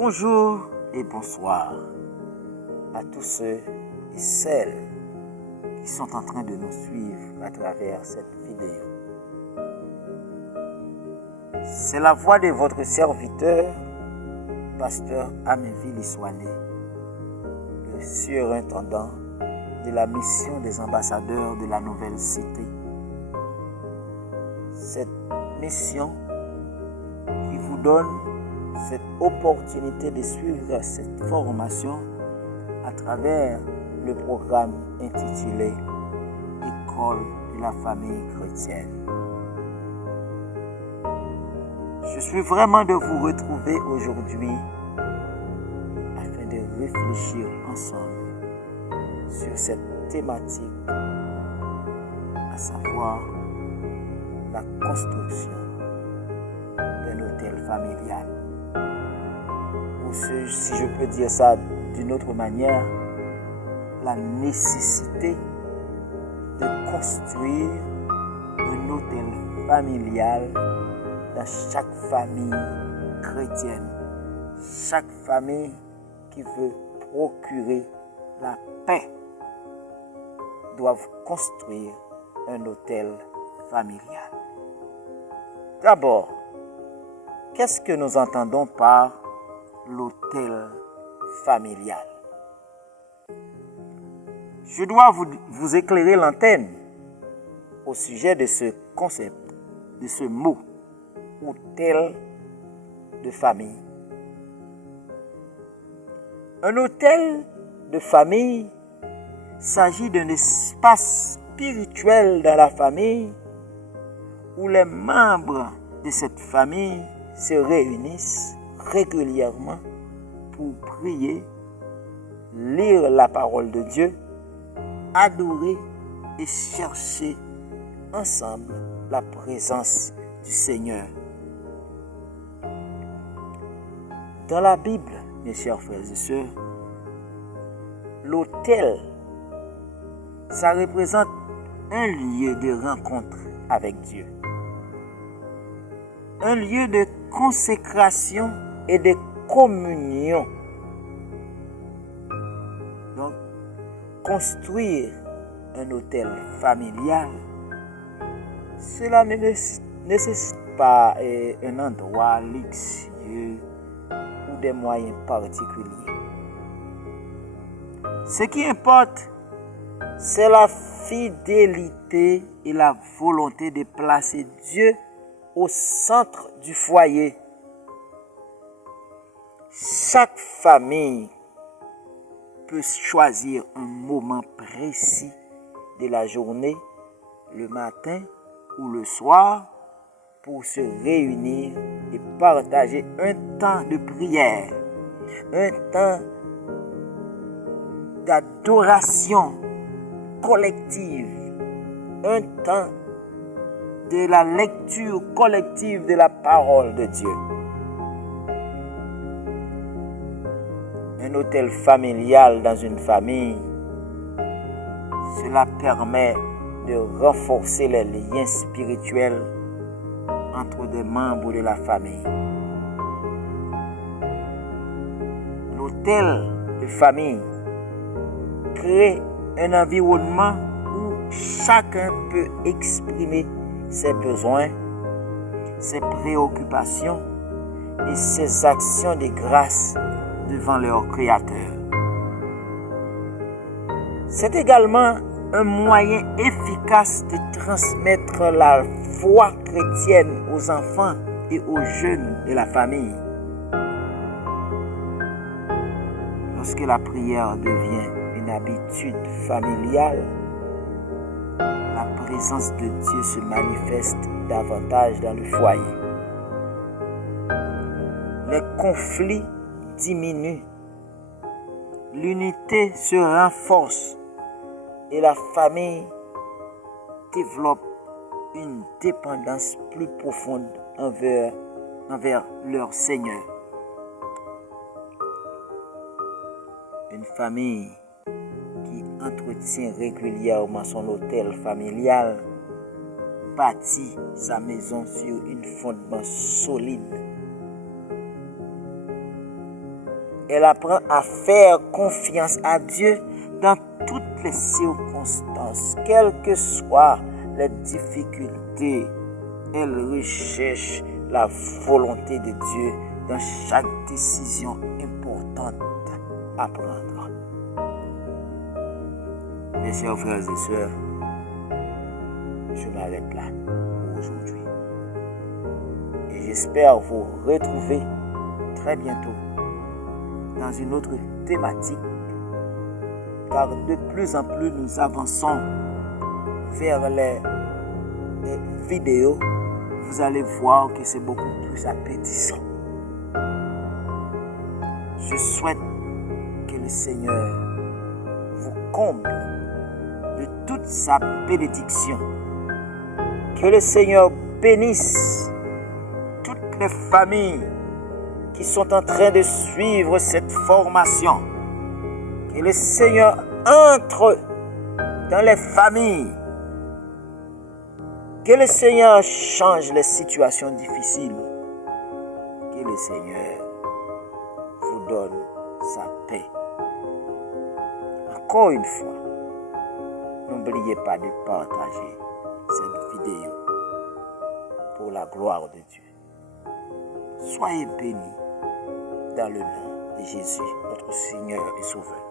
Bonjour et bonsoir à tous ceux et celles qui sont en train de nous suivre à travers cette vidéo. C'est la voix de votre serviteur, pasteur Améville Issoané, le surintendant de la mission des ambassadeurs de la Nouvelle Cité. Cette mission qui vous donne cette opportunité de suivre cette formation à travers le programme intitulé École de la famille chrétienne. Je suis vraiment de vous retrouver aujourd'hui afin de réfléchir ensemble sur cette thématique, à savoir la construction d'un hôtel familial. Ou si je peux dire ça d'une autre manière, la nécessité de construire un hôtel familial dans chaque famille chrétienne, chaque famille qui veut procurer la paix doivent construire un hôtel familial. D'abord, qu'est-ce que nous entendons par l'hôtel familial? Je dois vous éclairer l'antenne au sujet de ce concept, de ce mot, hôtel de famille. Un hôtel de famille s'agit d'un espace spirituel dans la famille où les membres de cette famille se réunissent régulièrement pour prier, lire la parole de Dieu, adorer et chercher ensemble la présence du Seigneur. Dans la Bible, mes chers frères et sœurs, l'autel, ça représente un lieu de rencontre avec Dieu, un lieu de consécration et de communion. Donc, construire un hôtel familial, cela ne nécessite pas un endroit luxueux ou des moyens particuliers. Ce qui importe, c'est la fidélité et la volonté de placer Dieu au centre du foyer. Chaque famille peut choisir un moment précis de la journée, le matin ou le soir, pour se réunir et partager un temps de prière, un temps d'adoration collective, un temps de la lecture collective de la parole de Dieu. Un hôtel familial dans une famille, cela permet de renforcer les liens spirituels entre des membres de la famille. L'hôtel de famille crée un environnement où chacun peut exprimer ses besoins, ses préoccupations et ses actions de grâce devant leur Créateur. C'est également un moyen efficace de transmettre la foi chrétienne aux enfants et aux jeunes de la famille. Lorsque la prière devient une habitude familiale, la présence de Dieu se manifeste davantage dans le foyer. Les conflits diminuent, l'unité se renforce et la famille développe une dépendance plus profonde envers leur Seigneur. Une famille qui entretient régulièrement son hôtel familial bâtit sa maison sur un fondement solide. Elle apprend à faire confiance à Dieu dans toutes les circonstances, quelles que soient les difficultés. Elle recherche la volonté de Dieu dans chaque décision importante à prendre. Mes chers frères et sœurs, je m'arrête là pour aujourd'hui. Et j'espère vous retrouver très bientôt dans une autre thématique, car de plus en plus nous avançons vers les vidéos. Vous allez voir que c'est beaucoup plus appétissant. Je souhaite que le Seigneur vous comble de toute sa bénédiction. Que le Seigneur bénisse toutes les familles qui sont en train de suivre cette formation. Que le Seigneur entre dans les familles. Que le Seigneur change les situations difficiles. Que le Seigneur vous donne sa paix. Encore une fois, n'oubliez pas de partager cette vidéo pour la gloire de Dieu. Soyez bénis dans le nom de Jésus, notre Seigneur et Sauveur.